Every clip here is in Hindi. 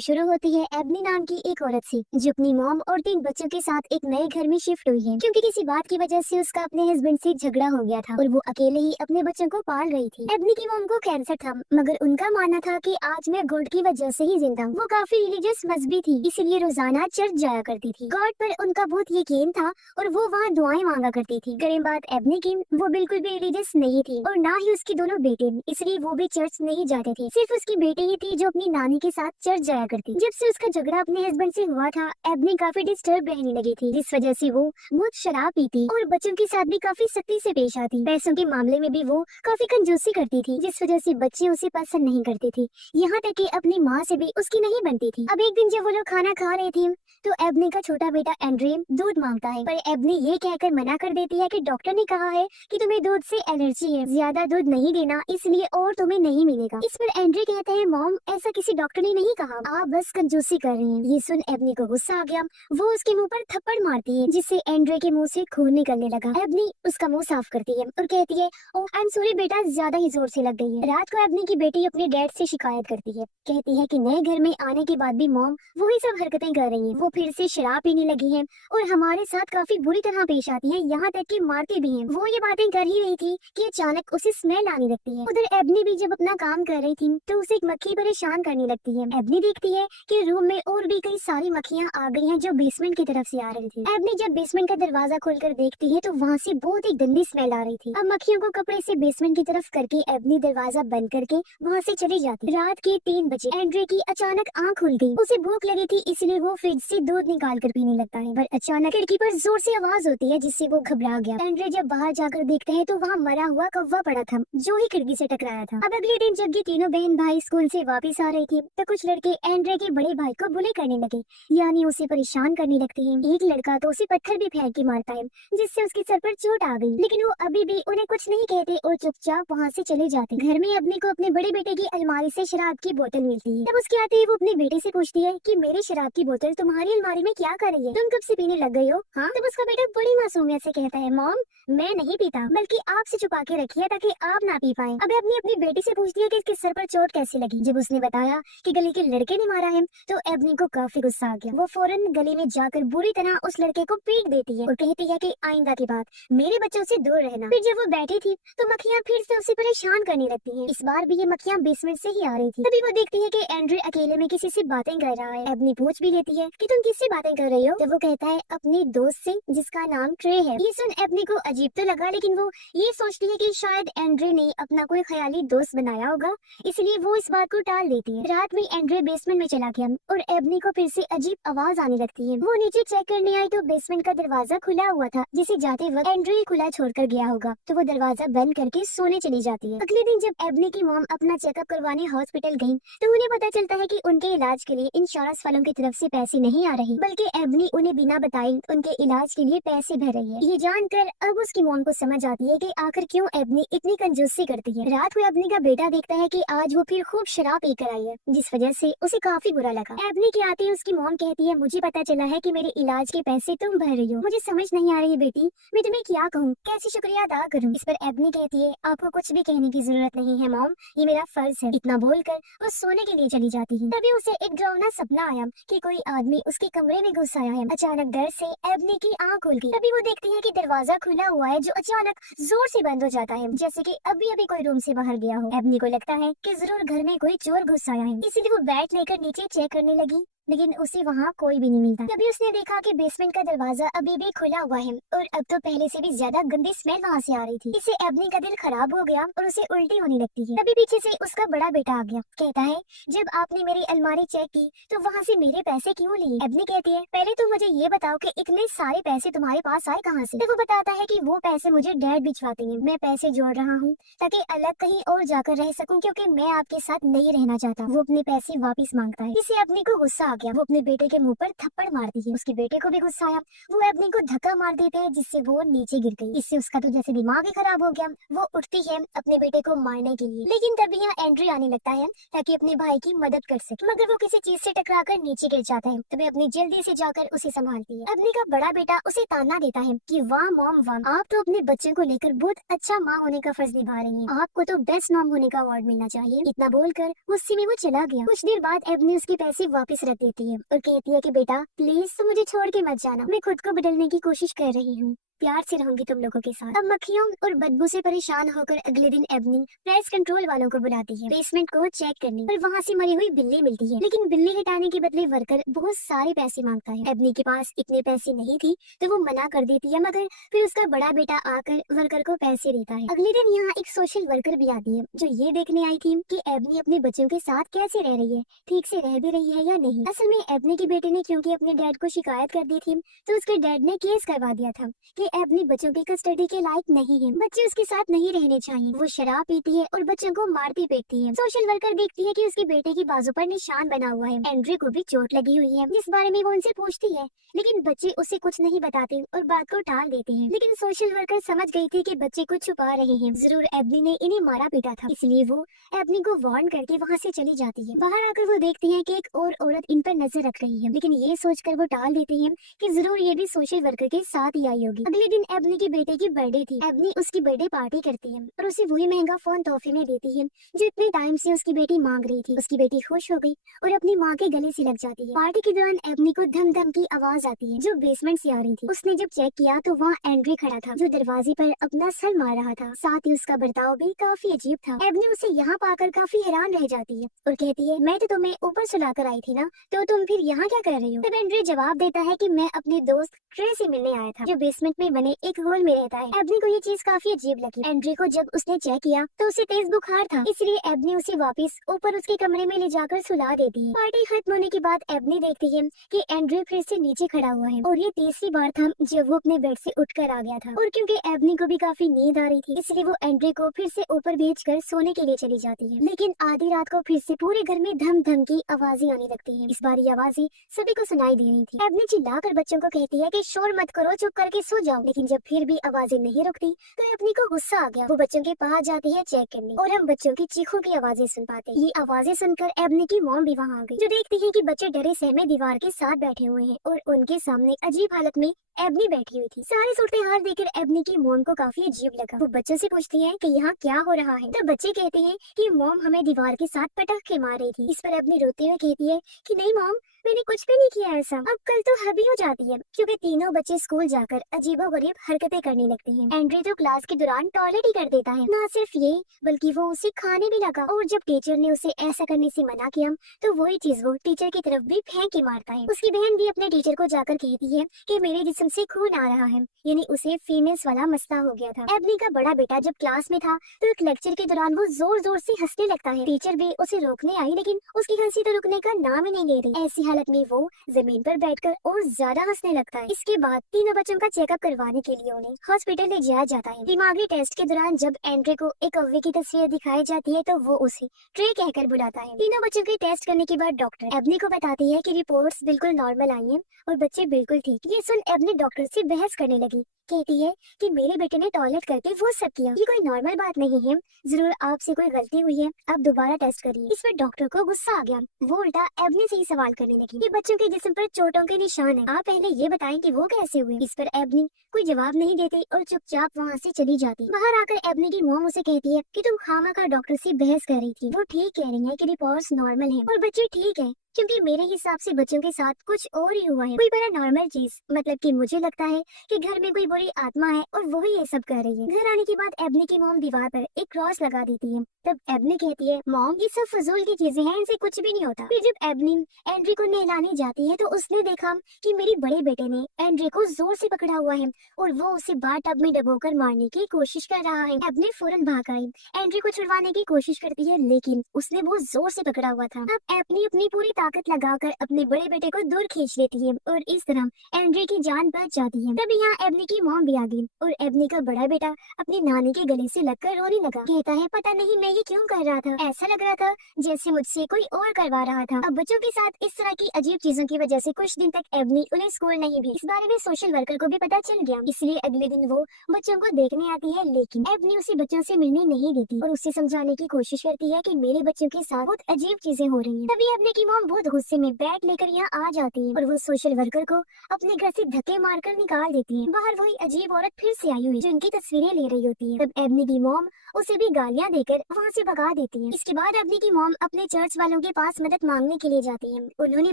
शुरू होती है एबनी नाम की एक औरत से, जो अपनी मॉम और 3 बच्चों के साथ एक नए घर में शिफ्ट हुई है, क्योंकि किसी बात की वजह से उसका अपने हस्बैंड से झगड़ा हो गया था और वो अकेले ही अपने बच्चों को पाल रही थी। एबनी की मॉम को कैंसर था, मगर उनका मानना था कि आज मैं गॉड की वजह से ही जिंदा हूँ। वो काफी रिलीजियस मजहबी थी, इसीलिए रोजाना चर्च जाया करती थी। गॉड पर उनका बहुत यकीन था और वो वहाँ दुआएं मांगा करती थी। करें बात एबनी की, वो बिल्कुल भी रिलीजियस नहीं थी और ना ही उसके दोनों बेटे, इसलिए वो भी चर्च नहीं जाते थे। सिर्फ उसकी बेटी ही थी जो अपनी नानी के साथ चर्च जाया करती। जब से उसका झगड़ा अपने हस्बैंड से हुआ था, एबनी काफी डिस्टर्ब रहने लगी थी, जिस वजह से वो बहुत शराब पीती और बच्चों के साथ भी काफी सख्ती से पेश आती। पैसों के मामले में भी वो काफी कंजूसी करती थी, जिस वजह से बच्चे उसे पसंद नहीं करते थे। यहाँ तक कि अपनी माँ से भी उसकी नहीं बनती थी। अब एक दिन जब वो लोग खाना खा रहे थे, तो एबनी का छोटा बेटा एंड्रे दूध मांगता है, पर एबनी ये कहकर मना कर देती है कि डॉक्टर ने कहा है कि तुम्हें दूध से एलर्जी है, ज्यादा दूध नहीं देना, इसलिए और तुम्हें नहीं मिलेगा। इस पर एंड्रे कहता है, मॉम ऐसा किसी डॉक्टर ने नहीं कहा, आप बस कंजूसी कर रही हैं। ये सुन एबनी को गुस्सा आ गया, वो उसके मुंह पर थप्पड़ मारती है, जिससे एंड्रे के मुंह से खून निकलने लगा। एबनी उसका मुंह साफ करती है और कहती है, ओह आई एम सॉरी बेटा, ज्यादा ही जोर से लग गई है। रात को एबनी की बेटी अपने डैड से शिकायत करती है, कहती है कि नए घर में आने के बाद भी मॉम वही सब हरकतें कर रही है। वो फिर से शराब पीने लगी है और हमारे साथ काफी बुरी तरह पेश आती है, यहाँ तक कि मारती भी है। वो ये बातें कर ही रही थी कि अचानक उसे स्मेल आने लगती है। उधर एबनी भी जब अपना काम कर रही थी, तो उसे एक मक्खी परेशान करने लगती है। एबनी देखती है कि रूम में और भी कई सारी मक्खियाँ आ गई हैं, जो बेसमेंट की तरफ से आ रही थी। एबनी जब बेसमेंट का दरवाजा खोलकर देखती है, तो वहाँ से बहुत ही गंदी स्मेल आ रही थी। अब मक्खियों को कपड़े से बेसमेंट की तरफ करके एबनी दरवाजा बंद करके वहाँ से चली जाती। रात के 3 बजे एंड्रे की अचानक आँख खुल गई। उसे भूख लगी थी, इसलिए वो फ्रिज से दूध निकाल कर पीने लगता है, पर अचानक खिड़की पर जोर से आवाज होती है, जिससे वो घबरा गया। एंड्रे जब बाहर जाकर देखता है, तो वहाँ मरा हुआ कौवा पड़ा था, जो ही खिड़की से टकराया था। अब अगले दिन जब ये तीनों बहन भाई स्कूल से वापस आ रही थी, तो कुछ लड़के एंड्रे के बड़े भाई को बुली करने लगे, यानी उसे परेशान करने लगते हैं। एक लड़का तो उसे पत्थर भी फेंक के मारता है, जिससे उसके सर पर चोट आ गई, लेकिन वो अभी भी उन्हें कुछ नहीं कहते और चुपचाप वहाँ से चले जाते। घर में एबनी को अपने बड़े बेटे की अलमारी से शराब की बोतल मिलती है। तब उसके आते ही वो अपने बेटे से पूछती है कि मेरी शराब की बोतल तुम्हारी अलमारी में क्या कर रही है, तुम कब से पीने लग गई हो? हाँ? तब उसका बेटा बड़ी मासूमियत से कहता है, मॉम मैं नहीं पीता, बल्कि आपसे छुपा के रखी है ताकि आप ना पी पाए। अब एबनी अपनी बेटी से पूछती है कि इसके सर पर चोट कैसे लगी। जब उसने बताया कि गली के लड़के ने मारा है, तो एबनी को काफी गुस्सा आ गया। वो फौरन गली में जाकर बुरी तरह उस लड़के को पीट देती है और कहती है कि आइंदा के बाद मेरे बच्चों से दूर रहना। फिर जब वो बैठी थी, तो मक्खियाँ फिर से उसे परेशान करने लगती है। इस बार भी ये मक्खियाँ बेसमेंट से ही आ रही थी। तभी वो देखती है कि एंड्रे अकेले में किसी से बातें कर रहा है। एबनी पूछ भी लेती है कि तुम किससे बातें कर रही हो? तब वो कहता है अपने दोस्त से, जिसका नाम ट्रे है। ये सुन एबनी को अजीब तो लगा, लेकिन वो ये सोचती है कि शायद एंड्रे ने अपना कोई ख्याली दोस्त बनाया होगा, इसलिए वो इस बात को टाल देती है। रात में एंड्रे बेसमेंट में चला गया और एबनी को फिर से अजीब आवाज आने लगती है। वो नीचे चेक करने आई, तो बेसमेंट का दरवाजा खुला हुआ था, जिसे जाते वक्त एंड्रे खुला छोड़कर गया होगा, तो वो दरवाजा बंद करके सोने चली जाती है। अगले दिन जब एबनी की मॉम अपना चेकअप करवाने हॉस्पिटल गयी, तो उन्हें पता चलता है कि उनके इलाज के लिए इंश्योरेंस वालों की तरफ से पैसे नहीं आ रहे, बल्कि एबनी उन्हें बिना बताए उनके इलाज के लिए पैसे भर रही है। ये जानकर अब उसकी मॉम को समझ आती है कि आखिर क्यों एबनी इतनी कंजूसी करती है। रात को एबनी का बेटा देखता है कि आज वो फिर खूब शराब पीकर आई है, जिस वजह से उसे काफी बुरा लगा। एबनी के आते ही उसकी मॉम कहती है, मुझे पता चला है कि मेरे इलाज के पैसे तुम भर रही हो, मुझे समझ नहीं आ रही है बेटी, मैं तुम्हें क्या कहूँ, कैसे शुक्रिया अदा करूँ? इस पर एबनी कहती है, आपको कुछ भी कहने की जरूरत नहीं है मॉम, ये मेरा फर्ज है। इतना बोलकर वो सोने के लिए चली जाती है। तभी उसे एक डरावना सपना आया कि कोई आदमी उसके कमरे में घुस आया है। अचानक डर से एबनी की आंख खुल गई। तभी वो देखती है कि दरवाजा खुला हुआ है, जो अचानक जोर से बंद हो जाता है, जैसे कि अभी अभी कोई रूम से बाहर गया हो। एबनी को लगता है कि जरूर घर में कोई चोर घुस आया है, इसीलिए वो बैट लेकर नीचे चेक करने लगी, लेकिन उसे वहाँ कोई भी नहीं मिलता। तभी उसने देखा कि बेसमेंट का दरवाजा अभी भी खुला हुआ है और अब तो पहले से भी ज्यादा गंदी स्मेल वहाँ से आ रही थी। इससे एबनी का दिल खराब हो गया और उसे उल्टी होने लगती है। तभी पीछे से उसका बड़ा बेटा आ गया, कहता है, जब आपने मेरी अलमारी चेक की तो वहाँ से मेरे पैसे क्यों लिए? एबनी कहती है, पहले तो मुझे ये बताओ कि इतने सारे पैसे तुम्हारे पास आए कहाँ से? तो वो बताता है कि वो पैसे मुझे डैड भिजवाते हैं, मैं पैसे जोड़ रहा हूँ ताकि अलग कहीं और जाकर रह सकूँ, क्योंकि मैं आपके साथ नहीं रहना चाहता। वो अपने पैसे वापिस मांगता है। इससे एबनी को गुस्सा आ गया। वो अपने बेटे के मुंह पर थप्पड़ मारती है। उसके बेटे को भी गुस्सा आया, वो एबनी को धक्का मार देते हैं जिससे वो नीचे गिर गई। इससे उसका तो जैसे दिमाग ही खराब हो गया। वो उठती है अपने बेटे को मारने के लिए, लेकिन तभी यहाँ एंड्री आने लगता है ताकि अपने भाई की मदद कर सके, मगर वो किसी चीज से टकराकर नीचे गिर जाता है। तभी अपनी जल्दी से जाकर उसे संभालती है। एबनी का बड़ा बेटा उसे ताना देता है कि वाह मॉम वाह, आप तो अपने बच्चे को लेकर बहुत अच्छा माँ होने का फर्ज निभा रही हैं। आपको तो बेस्ट मॉम होने का अवार्ड मिलना चाहिए। इतना बोलकर गुस्से में वो चला गया। कुछ देर बाद एबनी उसके पैसे वापस रख देती है और कहती है कि बेटा प्लीज तुम मुझे छोड़ के मत जाना, मैं खुद को बदलने की कोशिश कर रही हूँ, प्यार से रहूंगी तुम लोगों के साथ। अब मक्खियों और बदबू से परेशान होकर अगले दिन एबनी प्राइस कंट्रोल वालों को बुलाती है बेसमेंट को चेक करने, और वहाँ से मरी हुई बिल्ली मिलती है। लेकिन बिल्ली हटाने के बदले वर्कर बहुत सारे पैसे मांगता है। एबनी के पास इतने पैसे नहीं थी तो वो मना कर देती है, मगर फिर उसका बड़ा बेटा आकर वर्कर को पैसे देता है। अगले दिन यहाँ एक सोशल वर्कर भी आती है जो ये देखने आई थी कि एबनी अपने बच्चों के साथ कैसे रह रही है, ठीक से रह भी रही है या नहीं। असल में एबनी के बेटे ने क्योंकि अपने डैड को शिकायत कर दी थी तो उसके डैड ने केस करवा दिया था कि एबनी बच्चों की कस्टडी के लायक नहीं है, बच्चे उसके साथ नहीं रहने चाहिए। वो शराब पीती है और बच्चों को मारती पीटती है। सोशल वर्कर देखती है कि उसके बेटे की बाजू पर निशान बना हुआ है। एंड्री को भी चोट लगी हुई है, जिस बारे में वो उनसे पूछती है, लेकिन बच्चे उसे कुछ नहीं बताते और बात को टाल देते हैं। लेकिन सोशल वर्कर समझ गई थी कि बच्चे को छुपा रहे हैं, जरूर एबनी ने इन्हें मारा पीटा था, इसलिए वो एबनी को वार्न करके वहाँ से चली जाती है। बाहर आकर वो देखती है कि एक और औरत इन पर नजर रख रही है, लेकिन ये सोचकर वो टाल देती है कि जरूर ये भी सोशल वर्कर के साथ ही आई होगी। अगले दिन एबनी के बेटे की बर्थडे थी। एबनी उसकी बर्थडे पार्टी करती है और उसे वही महंगा फोन तोहफे में देती है जो इतने टाइम से उसकी बेटी मांग रही थी। उसकी बेटी खुश हो गई और अपनी माँ के गले से लग जाती है। पार्टी के दौरान एबनी को धम धम की आवाज आती है जो बेसमेंट से आ रही थी। उसने जब चेक किया तो वहाँ एंड्री खड़ा था जो दरवाजे पर अपना सर मार रहा था, साथ ही उसका बर्ताव भी काफी अजीब था। एबनी उसे यहाँ पाकर काफी हैरान रह जाती है और कहती है मैं तो तुम्हें ऊपर सुलाकर आई थी ना, तो तुम फिर यहाँ क्या कर रही हो। तब एंड्री जवाब देता है कि मैं अपने दोस्त ट्रे से मिलने आया था जो बेसमेंट में बने एक होल में रहता है। एबनी को ये चीज काफी अजीब लगी। एंड्री को जब उसने चेक किया तो उसे तेज बुखार था, इसलिए एबनी उसे वापस ऊपर उसके कमरे में ले जाकर सुला देती है। पार्टी खत्म होने के बाद एबनी देखती है कि एंड्री फिर से नीचे खड़ा हुआ है और ये तीसरी बार था जब वो अपने बेड से उठकर आ गया था। और क्योंकि एबनी को भी काफी नींद आ रही थी इसलिए वो एंड्री को फिर से ऊपर भेजकर सोने के लिए चली जाती है। लेकिन आधी रात को फिर से पूरे घर में धम धम की आवाजें आने लगती है। इस बार ये आवाजें सभी को सुनाई दे रही थी। एबनी चिल्लाकर बच्चों को कहती है कि शोर मत करो, चुप करके सो जाओ, लेकिन जब फिर भी आवाजें नहीं रुकती तो एबनी को गुस्सा आ गया। वो बच्चों के पास जाती है चेक करने और हम बच्चों की चीखों की आवाजें सुन पाते। ये आवाजें सुनकर एबनी की मॉम भी वहाँ आ गई जो देखती है कि बच्चे डरे सहमे दीवार के साथ बैठे हुए हैं और उनके सामने अजीब हालत में एबनी बैठी हुई थी। सारे सूरत हाल देखकर एबनी की मॉम को काफी अजीब लगा। वो बच्चों से पूछती है कि यहाँ क्या हो रहा है। तो बच्चे कहते हैं कि मॉम हमें दीवार के साथ पटक के मार रही थी। इस पर एबनी रोते हुए कहती है कि नहीं मॉम, मैंने कुछ भी नहीं किया ऐसा। अब कल तो हबी हो जाती है क्योंकि तीनों बच्चे स्कूल जाकर अजीबोगरीब हरकतें करने लगते हैं। एंड्री तो क्लास के दौरान टॉयलेट ही कर देता है। न सिर्फ ये बल्कि वो उसे खाने भी लगा और जब टीचर ने उसे ऐसा करने से मना किया तो वही चीज वो टीचर की तरफ भी फेंक के मारता है। उसकी बहन भी अपने टीचर को जाकर कहती है कि मेरे जिस्म से खून आ रहा है, यानी उसे फीमेल्स वाला मसला हो गया था। एबनी का बड़ा बेटा जब क्लास में था तो एक लेक्चर के दौरान वो जोर जोर से हंसने लगता है। टीचर भी उसे रोकने आई लेकिन उसकी हंसी तो रुकने का नाम ही नहीं ले रही। ऐसी हालत में वो जमीन पर बैठकर और ज्यादा हंसने लगता है। इसके बाद तीनों बच्चों का चेकअप करवाने के लिए उन्हें हॉस्पिटल ले जाया जाता है। दिमागी टेस्ट के दौरान जब एंड्रे को एक कौवे की तस्वीर दिखाई जाती है तो वो उसे ट्रे कहकर बुलाता है। तीनों बच्चों के टेस्ट करने के बाद डॉक्टर एबनी को बताती है कि रिपोर्ट्स बिल्कुल नॉर्मल आई हैं और बच्चे बिल्कुल ठीक। ये सुन एबनी डॉक्टर से बहस करने लगी, कहती है कि मेरे बेटे ने टॉयलेट करके वो सब किया, ये कोई नॉर्मल बात नहीं है, जरूर आपसे कोई गलती हुई है, आप दोबारा टेस्ट करिए। इस पर डॉक्टर को गुस्सा आ गया। वो उल्टा एबनी से ही सवाल करने लगी, ये बच्चों के जिस्म पर चोटों के निशान है, आप पहले ये बताएं कि वो कैसे हुए। इस पर एबनी कोई जवाब नहीं देती और चुपचाप वहाँ से चली जाती। बाहर आकर एबनी की मॉम उसे कहती है कि तुम खामखा डॉक्टर से बहस कर रही थी, वो ठीक कह रही है कि रिपोर्ट्स नॉर्मल है और बच्चे ठीक है, क्योंकि मेरे हिसाब से बच्चों के साथ कुछ और ही हुआ है, कोई बड़ा नॉर्मल चीज। मतलब कि मुझे लगता है कि घर में कोई बुरी आत्मा है और वो ही ये सब कर रही है। घर आने के बाद एबनी की मॉम दीवार पर एक क्रॉस लगा देती है। तब एबनी कहती है मॉम ये सब फजूल की चीजें हैं, इनसे कुछ भी नहीं होता। फिर जब एबनी एंड्री को नहलाने जाती है तो उसने देखा कि मेरे बड़े बेटे ने एंड्री को जोर से पकड़ा हुआ है और वो उसे बाथटब में डबोकर मारने की कोशिश कर रहा है। एबनी फौरन भाग आई, एंड्री को छुड़वाने की कोशिश करती है लेकिन उसने बहुत जोर से पकड़ा हुआ था। अब एबनी अपनी पूरी ताकत लगाकर अपने बड़े बेटे को दूर खींच लेती है और इस तरह एंड्रे की जान बच जाती है। तभी यहाँ एबनी की मॉम भी आ गई और एबनी का बड़ा बेटा अपनी नानी के गले से लगकर रोने लगा। कहता है पता नहीं मैं ये क्यों कर रहा था, ऐसा लग रहा था जैसे मुझसे कोई और करवा रहा था। अब बच्चों के साथ इस तरह की अजीब चीजों की वजह से कुछ दिन तक एबनी उन्हें स्कूल नहीं भेजी। इस बारे में सोशल वर्कर को भी पता चल गया, इसलिए अगले दिन वो बच्चों को देखने आती है, लेकिन एबनी उसे बच्चों से मिलने नहीं देती और उसे समझाने की कोशिश करती है कि मेरे बच्चों के साथ बहुत अजीब चीजें हो रही हैं। तभी एबनी की मॉम बहुत गुस्से में बैग लेकर यहाँ आ जाती है और वो सोशल वर्कर को अपने घर से धक्के मारकर निकाल देती है। बाहर वही अजीब औरत फिर से आई हुई जो उनकी तस्वीरें ले रही होती है। तब एबनी की मॉम उसे भी गालियाँ देकर वहाँ से भगा देती है। इसके बाद एबनी की मॉम अपने चर्च वालों के पास मदद मांगने के लिए जाती है। उन्होंने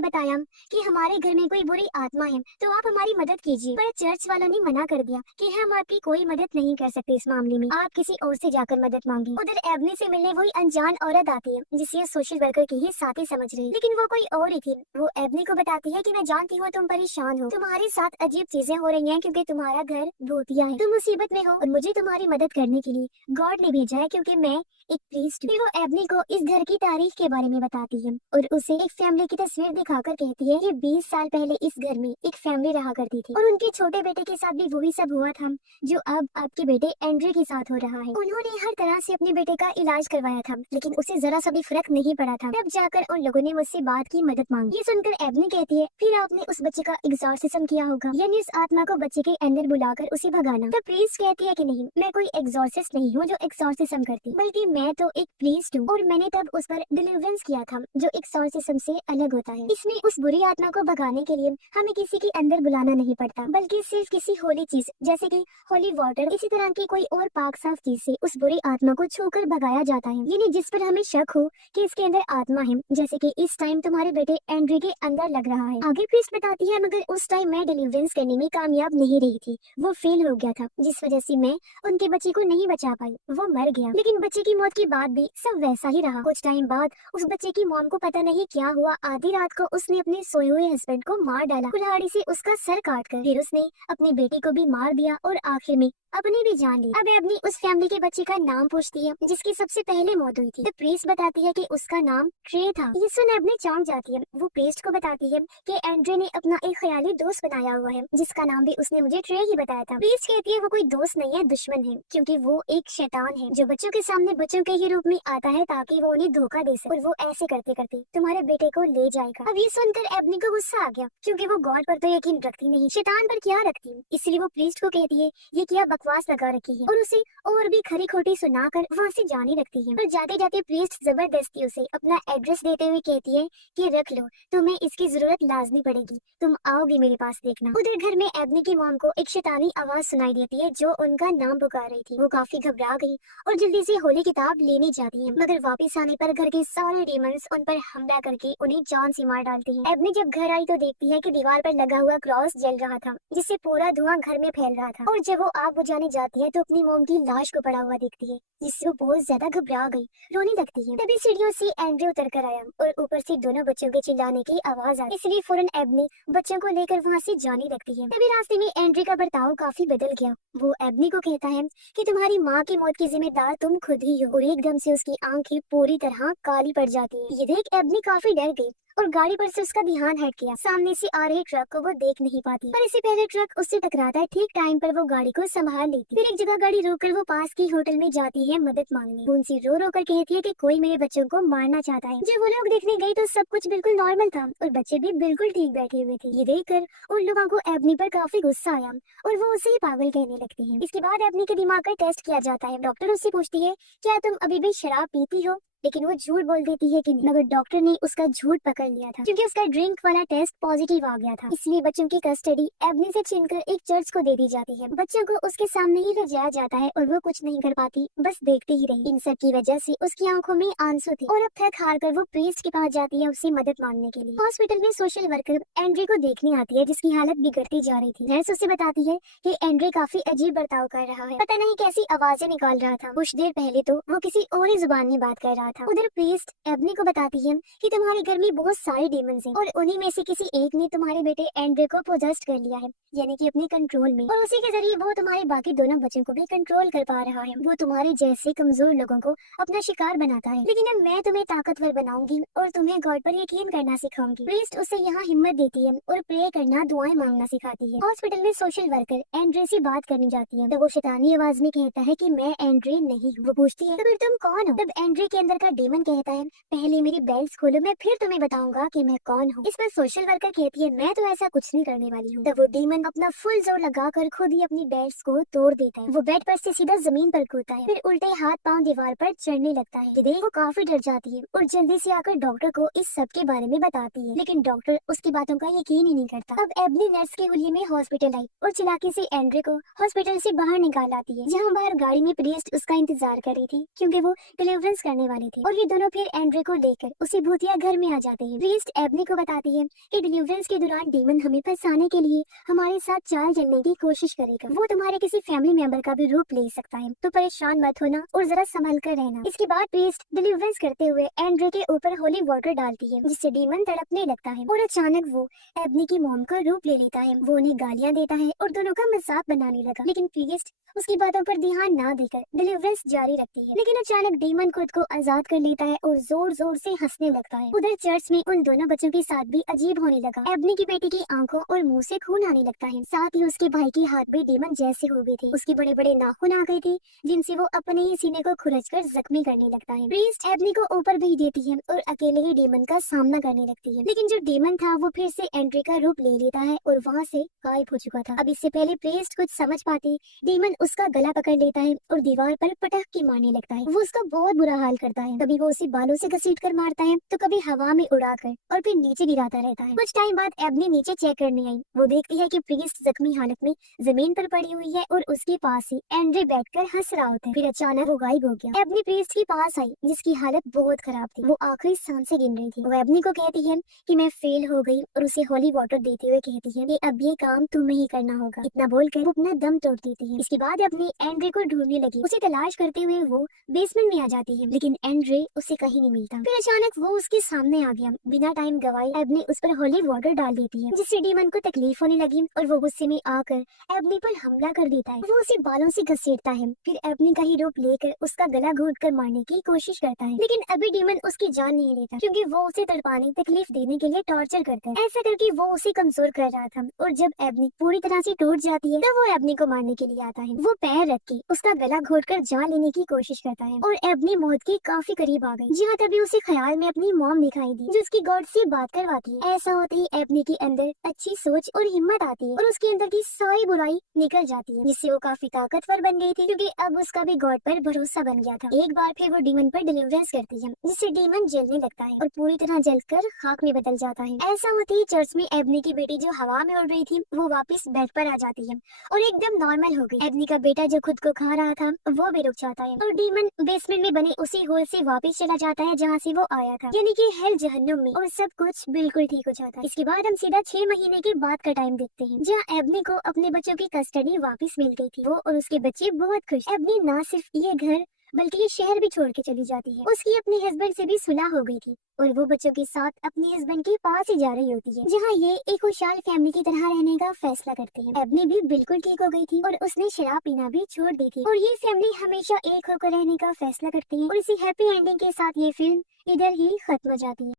बताया कि हमारे घर में कोई बुरी आत्मा है तो आप हमारी मदद कीजिए, पर चर्च वालों ने मना कर दिया कि हम आपकी कोई मदद नहीं कर सकते इस मामले में, आप किसी और से जाकर मदद मांगे। उधर एबनी से मिलने वही अनजान औरत आती है जिसे सोशल वर्कर की ही साथी समझ रही है, लेकिन वो कोई और ही थी। वो एबनी को बताती है कि मैं जानती हूँ तुम परेशान हो, तुम्हारे साथ अजीब चीजें हो रही हैं क्योंकि तुम्हारा घर भूतिया है, तुम मुसीबत में हो और मुझे तुम्हारी मदद करने के लिए गॉड ने भेजा है क्योंकि मैं एक प्रीस्ट हूँ। वो एबनी को इस घर की तारीख के बारे में बताती है और उसे एक फैमिली की तस्वीर दिखाकर कहती है कि 20 साल पहले इस घर में एक फैमिली रहा करती थी और उनके छोटे बेटे के साथ भी वही सब हुआ था जो अब आपके बेटे एंड्रे के साथ हो रहा है। उन्होंने हर तरह से अपने बेटे का इलाज करवाया था लेकिन उसे जरा सा भी फर्क नहीं पड़ा था। तब जाकर उन लोगों ने मुझसे बात की मदद मांगी। ये सुनकर एबनी कहती है फिर आपने उस बच्चे का एग्जॉर्सिज्म किया होगा, यानी उस आत्मा को बच्चे के अंदर बुलाकर उसे भगाना। तब प्रीस्ट कहती है कि नहीं, मैं कोई एग्जॉर्सिस्ट नहीं हूँ जो एग्जॉर्सिज्म करती, बल्कि मैं तो एक प्रीस्ट हूँ और मैंने तब उस पर डिलीवरेंस किया था जो एक्सॉर्सिज्म से अलग होता है। इसमें उस बुरी आत्मा को भगाने के लिए हमें किसी के अंदर बुलाना नहीं पड़ता बल्कि सिर्फ किसी होली चीज जैसे कि होली वाटर इसी तरह की कोई और पाक साफ चीज से उस बुरी आत्मा को छूकर भगाया जाता है, यानी जिस पर हमें शक हो कि इसके अंदर आत्मा है, जैसे कि इस टाइम तुम्हारे बेटे एंड्रे के अंदर लग रहा है। आगे प्रीस्ट बताती है मगर उस टाइम मैं डिलीवरेंस करने में कामयाब नहीं रही थी, वो फेल हो गया था जिस वजह से मैं उनके बच्चे को नहीं बचा पाई, वो मर गया। लेकिन बच्चे की मौत के बाद भी सब वैसा ही रहा। कुछ टाइम बाद उस बच्चे की मॉम को पता नहीं क्या हुआ, आधी रात को उसने अपने सोए हुए हस्बैंड को मार डाला, कुल्हाड़ी से उसका सर काटकर। फिर उसने अपनी बेटी को भी मार दिया और आखिर में अपनी भी जान ली। अब एबनी उस फैमिली के बच्चे का नाम पूछती है जिसकी सबसे पहले मौत हुई थी। तो प्रीस्ट बताती है कि उसका नाम ट्रे था। ये सुन एबनी चौंक जाती है। वो प्रीस्ट को बताती है कि एंड्रे ने अपना एक ख्याली दोस्त बनाया हुआ है जिसका नाम भी उसने मुझे ट्रे ही बताया था। प्रीस्ट कहती है वो कोई दोस्त नहीं है, दुश्मन है, क्योंकि वो एक शैतान है जो बच्चों के सामने बच्चों के ही रूप में आता है ताकि वो उन्हें धोखा दे सके और वो ऐसे करते करते तुम्हारे बेटे को ले जाएगा। अब ये सुनकर एबनी को गुस्सा आ गया क्योंकि वो गॉड पर तो यकीन रखती नहीं, शैतान पर क्या रखती। इसलिए वो प्रीस्ट को कहती है ये क्या बकवास लगा रखी है और उसे और भी खरी खोटी सुनाकर वहाँ से जाने लगती है। पर जाते जाते प्रीस्ट जबरदस्ती उसे अपना एड्रेस देते हुए कहती है कि रख लो, तुम्हें इसकी जरूरत लाजमी पड़ेगी, तुम आओगे मेरे पास देखना। उधर घर में एबनी की मॉम को एक शैतानी आवाज सुनाई देती है जो उनका नाम पुकार रही थी। वो काफी घबरा गई और जल्दी से होली किताब लेने जाती है, मगर वापस आने पर घर के सारे डीमंस उन पर हमला करके उन्हें जान से मार डालते हैं। एबनी जब घर आई तो देखती है कि दीवार पर लगा हुआ क्रॉस जल रहा था जिससे पूरा धुआं घर में फैल रहा था और जब वो आग बुझाने जाती है तो अपनी मोम की लाश को पड़ा हुआ देखती है जिससे वो बहुत ज्यादा घबरा गई, रोने लगती है। तभी सीढ़ियों से एंड्रे उतर कर आया और ऊपर से दोनों बच्चों के चिल्लाने की आवाज आई, इसलिए फौरन एबनी बच्चों को लेकर वहाँ से जाने लगती है। तभी रास्ते में एंड्रे का बर्ताव काफी बदल गया। वो एबनी को कहता है कि तुम्हारी माँ की मौत की जिम्मेदार तुम खुद ही हो और एकदम से उसकी आंखें पूरी तरह काली पड़ जाती है। ये देख एबनी काफी डर गई और गाड़ी पर से उसका ध्यान हट गया। सामने से आ रहे ट्रक को वो देख नहीं पाती, पर इससे पहले ट्रक उससे टकराता है। ठीक टाइम पर वो गाड़ी को संभाल लेती। फिर एक जगह गाड़ी रोककर वो पास की होटल में जाती है मदद मांगने। वो उनसे रो रो कर कहती है कि कोई मेरे बच्चों को मारना चाहता है। जब वो लोग देखने गई तो सब कुछ बिल्कुल नॉर्मल था और बच्चे भी बिल्कुल ठीक बैठे हुए थे। ये देखकर उन लोगों को एबनी पर काफी गुस्सा आया और वो उसे ही पागल कहने लगती है। इसके बाद एबनी के दिमाग का टेस्ट किया जाता है। डॉक्टर उससे पूछती है क्या तुम अभी भी शराब पीती हो, लेकिन वो झूठ बोल देती है कि नहीं, मगर डॉक्टर ने उसका झूठ पकड़ लिया था क्योंकि उसका ड्रिंक वाला टेस्ट पॉजिटिव आ गया था। इसलिए बच्चों की कस्टडी एबनी से छीनकर एक चर्च को दे दी जाती है। बच्चों को उसके सामने ही ले जाया जाता है और वो कुछ नहीं कर पाती, बस देखती ही रही। इन सब की वजह से उसकी आंखों में आंसू थे और अब थक हार कर वो प्रीस्ट के पास जाती है उससे मदद मांगने के लिए। हॉस्पिटल में सोशल वर्कर एंड्रे को देखने आती है जिसकी हालत बिगड़ती जा रही थी। नर्स उसे बताती है कि एंड्रे काफी अजीब बर्ताव कर रहा है, पता नहीं कैसी आवाजें निकाल रहा था। कुछ देर पहले तो वो किसी और ही जुबान में बात कर रहा रहा था। उधर प्रीस्ट एबनी को बताती है कि तुम्हारे घर में बहुत सारे डीमंस हैं और उन्हीं में से किसी एक ने तुम्हारे बेटे एंड्रे को पोजेस्ट कर लिया है, यानी कि अपने कंट्रोल में, और उसी के जरिए वो तुम्हारे बाकी दोनों बच्चों को भी कंट्रोल कर पा रहा है। वो तुम्हारे जैसे कमजोर लोगों को अपना शिकार बनाता है, लेकिन अब मैं तुम्हें ताकतवर बनाऊंगी और तुम्हें गॉड पर यकीन करना सिखाऊंगी। प्रीस्ट उसे यहाँ हिम्मत देती है और प्रे करना, दुआएं मांगना सिखाती है। हॉस्पिटल में सोशल वर्कर एंड्रे से बात करने जाती है, तो वो शैतानी आवाज में कहता है कि मैं एंड्रे नहीं हूँ। वो पूछती है तो फिर तुम कौन हो? तब एंड्रे के अंदर का डेमन कहता है पहले मेरी बेल्ट खोलो, मैं फिर तुम्हें बताऊंगा कि मैं कौन हूँ। इस पर सोशल वर्कर कहती है मैं तो ऐसा कुछ नहीं करने वाली हूँ। तब वो डेमन अपना फुल जोर लगाकर खुद ही अपनी बेल्ट को तोड़ देता है। वो बेड पर से सीधा जमीन पर कूदता है, फिर उल्टे हाथ पांव दीवार पर चढ़ने लगता है। ये देख वो काफी डर जाती है और जल्दी से आकर डॉक्टर को इस सब के बारे में बताती है, लेकिन डॉक्टर उसकी बातों का यकीन ही नहीं करता। अब एबनी नर्स के हुलिये में हॉस्पिटल आई और चालाकी से एंड्रे को हॉस्पिटल से बाहर निकाल आती है, जहाँ बाहर गाड़ी में प्रीस्ट उसका इंतजार कर रही थी क्योंकि वो डिलीवरेंस करने वाली थी। और ये दोनों फिर एंड्रे को लेकर उसी भूतिया घर में आ जाते हैं। प्रीस्ट एबनी को बताती है कि डिलीवरेंस के दौरान डीमन हमें फंसाने के लिए हमारे साथ चाल चलने की कोशिश करेगा। वो तुम्हारे किसी फैमिली मेंबर का भी रूप ले सकता है, तो परेशान मत होना और जरा संभल कर रहना। इसके बाद प्रीस्ट डिलीवरेंस करते हुए एंड्रे के ऊपर होली वाटर डालती है, जिससे डीमन तड़पने लगता है और अचानक वो एबनी की मॉम का रूप ले लेता है। वो उन्हें गालियां देता है और दोनों का मजाक बनाने लगा, लेकिन प्रीस्ट उसकी बातों पर ध्यान ना देकर डिलीवरेंस जारी रखती है। लेकिन अचानक डीमन खुद को आजाद कर लेता है और जोर जोर से हंसने लगता है। उधर चर्च में उन दोनों बच्चों के साथ भी अजीब होने लगा। एबनी की बेटी की आंखों और मुंह से खून आने लगता है, साथ ही उसके भाई के हाथ भी डीमन जैसे हो गए थे। उसके बड़े बड़े नाखून आ गए थे जिनसे वो अपने ही सीने को खुरचकर जख्मी करने लगता है। प्रीस्ट एबनी को ऊपर भेज देती है और अकेले ही डीमन का सामना करने लगती है, लेकिन जो डीमन था वो फिर से एंड्रे का रूप ले लेता है और वहाँ से गायब हो चुका था। अब इससे पहले प्रीस्ट कुछ समझ पाती, डीमन उसका गला पकड़ लेता है और दीवार पर पटक के मारने लगता है। वो उसका बहुत बुरा हाल करता है, कभी वो उसे बालों से घसीट कर मारता है तो कभी हवा में उड़ाकर और फिर नीचे गिराता रहता है। कुछ टाइम बाद एबनी नीचे चेक करने आई। वो देखती है कि प्रीस्ट जख्मी हालत में जमीन पर पड़ी हुई है और उसके पास ही एंड्रे बैठकर हंस रहा होता है। फिर अचानक वो गायब हो गया। एबनी प्रीस्ट के पास आई जिसकी हालत बहुत खराब थी। वो आखिरी सांसें गिन रही थी। वो एबनी को कहती है कि मैं फेल हो गई और उसे होली वाटर देते हुए कहती है कि अब ये काम तुम्हें ही करना होगा। इतना बोलकर वो अपना दम तोड़ देती है। इसके बाद अपनी एंड्रे को ढूंढने लगी। उसे तलाश करते हुए वो बेसमेंट में आ जाती है, लेकिन एंड्रे उसे कहीं नहीं मिलता। फिर अचानक वो उसके सामने आ गया। बिना टाइम गवाए एबनी उस पर होली वाटर डाल देती है, जिससे डीमन को तकलीफ होने लगी और वो गुस्से में आकर एबनी पर हमला कर देता है। वो उसे बालों से घसीटता है, फिर एबनी का ही रूप लेकर उसका गला घोंटकर मारने की कोशिश करता है, लेकिन अभी डीमन उसकी जान नहीं लेता क्योंकि वो उसे तड़पाने, तकलीफ देने के लिए टॉर्चर करता है। ऐसा करके वो उसे कमजोर कर रहा था और जब एबनी पूरी तरह से टूट जाती है तो वो एबनी को मारने के लिए आता है। वो पैर रख के उसका गला घोंटकर जान लेने की कोशिश करता है और एबनी मौत के काफी करीब आ गई, जहाँ तभी उसे ख्याल में अपनी मॉम दिखाई दी जो उसकी गॉड से बात करवाती है। ऐसा होते ही एबनी के अंदर अच्छी सोच और हिम्मत आती है और उसके अंदर की सारी बुराई निकल जाती है, जिससे वो काफी ताकतवर बन गई थी क्योंकि अब उसका भी गॉड पर भरोसा बन गया था। एक बार फिर वो डीमन पर डिलीवरेंस करती है, जिससे डीमन जलने लगता है और पूरी तरह जलकर खाक में बदल जाता है। ऐसा होते ही चर्च में एबनी की बेटी जो हवा में उड़ रही थी वो वापस बेड पर आ जाती है और एकदम नॉर्मल हो गई। एबनी का बेटा जो खुद को खा रहा था वो भी रुक जाता है और डीमन बेसमेंट में बने उसी होल से वापस चला जाता है जहाँ से वो आया था, यानी कि हेल जहन्नुम में, और सब कुछ बिल्कुल ठीक हो जाता है। इसके बाद हम सीधा 6 महीने के बाद का टाइम देखते हैं, जहाँ एबनी को अपने बच्चों की कस्टडी वापस मिल गई थी। वो और उसके बच्चे बहुत खुश। एबनी ना सिर्फ ये घर बल्कि ये शहर भी छोड़ के चली जाती है। उसकी अपने हस्बैंड से भी सुलह हो गई थी और वो बच्चों के साथ अपने हस्बैंड के पास ही जा रही होती है, जहाँ ये एक खुशहाल फैमिली की तरह रहने का फैसला करते हैं। एबनी भी बिल्कुल ठीक हो गई थी और उसने शराब पीना भी छोड़ दी थी और ये फैमिली हमेशा एक होकर रहने का फैसला करती है और इसी हैप्पी एंडिंग के साथ ये फिल्म इधर ही खत्म हो जाती है।